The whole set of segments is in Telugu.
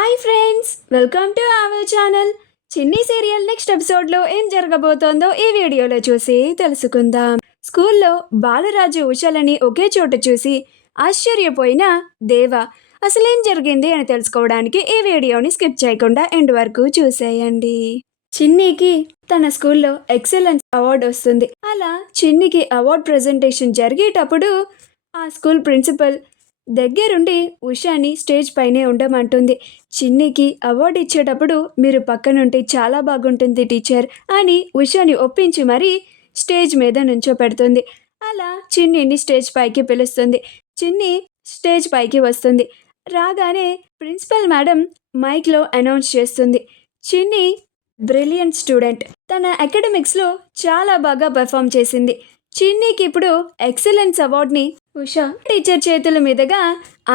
Hi friends, welcome to our channel. చిన్ని సీరియల్ నెక్స్ట్ ఎపిసోడ్లో ఏం జరగబోతోందో ఈ వీడియోలో చూసి తెలుసుకుందాం. స్కూల్లో బాలరాజు ఉషలని ఒకే చోట చూసి ఆశ్చర్యపోయిన దేవ అసలేం జరిగింది అని తెలుసుకోవడానికి ఈ వీడియోని స్కిప్ చేయకుండా ఎండ్ వరకు చూసేయండి. చిన్నికి తన స్కూల్లో ఎక్సలెన్స్ అవార్డు వస్తుంది. అలా చిన్నికి అవార్డ్ ప్రజెంటేషన్ జరిగేటప్పుడు ఆ స్కూల్ ప్రిన్సిపల్ దగ్గరుండి ఉషాని స్టేజ్ పైనే ఉండమంటుంది. చిన్నికి అవార్డు ఇచ్చేటప్పుడు మీరు పక్కనుంటే చాలా బాగుంటుంది టీచర్ అని ఉషాని ఒప్పించి మరీ స్టేజ్ మీద నుంచోపెడుతుంది. అలా చిన్నిని స్టేజ్ పైకి పిలుస్తుంది. చిన్ని స్టేజ్ పైకి వస్తుంది. రాగానే ప్రిన్సిపల్ మేడం మైక్లో అనౌన్స్ చేస్తుంది, చిన్ని బ్రిలియంట్ స్టూడెంట్, తన అకాడమిక్స్లో చాలా బాగా పెర్ఫామ్ చేసింది. చిన్నికి ఇప్పుడు ఎక్సలెన్స్ అవార్డ్ని ఉషా టీచర్ చేతుల మీదుగా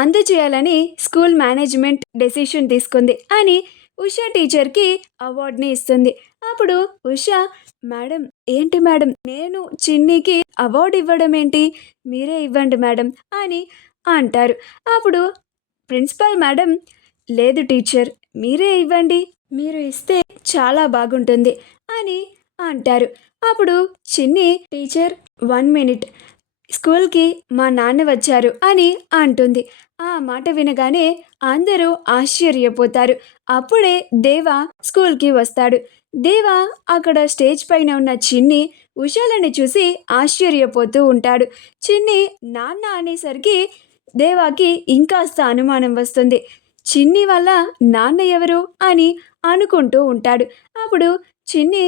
అందజేయాలని స్కూల్ మేనేజ్మెంట్ డెసిషన్ తీసుకుంది అని ఉషా టీచర్కి అవార్డ్ని ఇస్తుంది. అప్పుడు ఉషా, మేడం ఏంటి మేడం, నేను చిన్నికి అవార్డు ఇవ్వడం ఏంటి, మీరే ఇవ్వండి మేడం అని అంటారు. అప్పుడు ప్రిన్సిపల్ మేడం, లేదు టీచర్ మీరే ఇవ్వండి, మీరు ఇస్తే చాలా బాగుంటుంది అని అంటారు. అప్పుడు చిన్ని, టీచర్ 1 మినిట్, స్కూల్కి మా నాన్న వచ్చారు అని అంటుంది. ఆ మాట వినగానే అందరూ ఆశ్చర్యపోతారు. అప్పుడే దేవా స్కూల్కి వస్తాడు. దేవా అక్కడ స్టేజ్ పైన ఉన్న చిన్ని ఉషాలని చూసి ఆశ్చర్యపోతూ ఉంటాడు. చిన్ని నాన్న అనేసరికి దేవాకి ఇంకాస్త అనుమానం వస్తుంది. చిన్ని వల్ల నాన్న ఎవరు అని అనుకుంటూ ఉంటాడు. అప్పుడు చిన్ని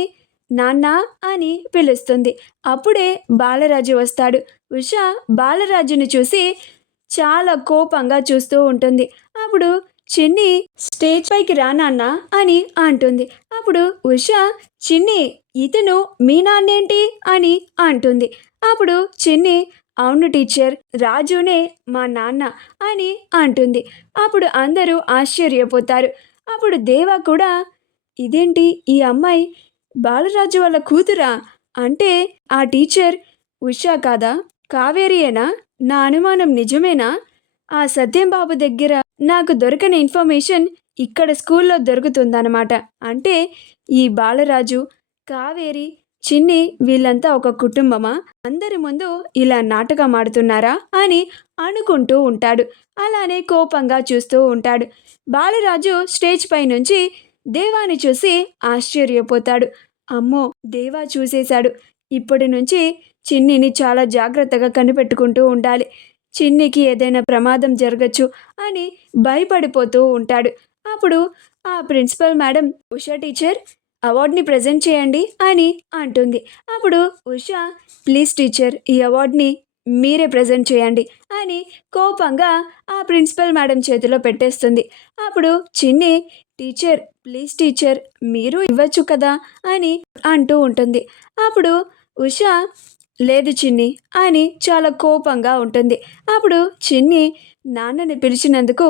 నాన్న అని పిలుస్తుంది. అప్పుడే బాలరాజు వస్తాడు. ఉషా బాలరాజుని చూసి చాలా కోపంగా చూస్తూ ఉంటుంది. అప్పుడు చిన్ని స్టేజ్ పైకి రా నాన్న అని అంటుంది. అప్పుడు ఉషా, చిన్ని ఇతను మీ నాన్నేంటి అని అంటుంది. అప్పుడు చిన్ని, అవును టీచర్, రాజునే మా నాన్న అని అంటుంది. అప్పుడు అందరూ ఆశ్చర్యపోతారు. అప్పుడు దేవా కూడా, ఇదేంటి ఈ అమ్మాయి బాలరాజు వాళ్ళ కూతురా, అంటే ఆ టీచర్ ఉషా కాదా, కావేరియేనా, నా అనుమానం నిజమేనా, ఆ సత్యం బాబు దగ్గర నాకు దొరకని ఇన్ఫర్మేషన్ ఇక్కడ స్కూల్లో దొరుకుతుందన్నమాట, అంటే ఈ బాలరాజు, కావేరి, చిన్ని వీళ్ళంతా ఒక కుటుంబమా, అందరి ముందు ఇలా నాటకం ఆడుతున్నారా అని అనుకుంటూ ఉంటాడు. అలానే కోపంగా చూస్తూ ఉంటాడు. బాలరాజు స్టేజ్ పై నుంచి దేవాని చూసి ఆశ్చర్యపోతాడు. అమ్మో, దేవా చూసేశాడు, ఇప్పటి నుంచి చిన్నిని చాలా జాగ్రత్తగా కనిపెట్టుకుంటూ ఉండాలి, చిన్నికి ఏదైనా ప్రమాదం జరగచ్చు అని భయపడిపోతూ ఉంటాడు. అప్పుడు ఆ ప్రిన్సిపల్ మేడం, ఉషా టీచర్ అవార్డ్ని ప్రజెంట్ చేయండి అని అంటుంది. అప్పుడు ఉషా, ప్లీజ్ టీచర్ ఈ అవార్డ్ని మీరే ప్రజెంట్ చేయండి అని కోపంగా ఆ ప్రిన్సిపల్ మేడం చేతిలో పెట్టేస్తుంది. అప్పుడు చిన్ని, టీచర్ ప్లీజ్ టీచర్ మీరు ఇవ్వచ్చు కదా అని అంటూ ఉంటుంది. అప్పుడు ఉషా, లేదు చిన్ని అని చాలా కోపంగా ఉంటుంది. అప్పుడు చిన్ని, నాన్నని పిలిచినందుకు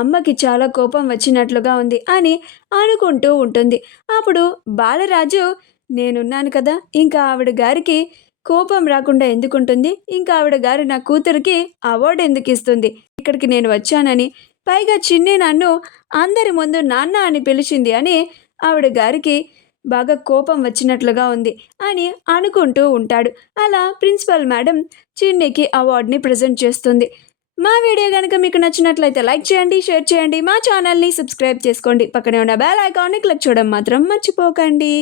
అమ్మకి చాలా కోపం వచ్చినట్లుగా ఉంది అని అనుకుంటూ ఉంటుంది. అప్పుడు బాలరాజు, నేనున్నాను కదా, ఇంకా ఆవిడ గారికి కోపం రాకుండా ఎందుకుంటుంది, ఇంకా ఆవిడ గారు నా కూతురికి అవార్డు ఎందుకు ఇస్తుంది, ఇక్కడికి నేను వచ్చానని, పైగా చిన్ని నన్ను అందరి ముందు నాన్న అని పిలిచింది అని ఆవిడ గారికి బాగా కోపం వచ్చినట్లుగా ఉంది అని అనుకుంటూ ఉంటాడు. అలా ప్రిన్సిపల్ మేడం చిన్నికి అవార్డుని ప్రజెంట్ చేస్తుంది. మా వీడియో కనుక మీకు నచ్చినట్లయితే లైక్ చేయండి, షేర్ చేయండి, మా ఛానల్ని సబ్స్క్రైబ్ చేసుకోండి, పక్కనే ఉన్న బెల్ ఐకాన్ని క్లిక్ చేయడం మాత్రం మర్చిపోకండి.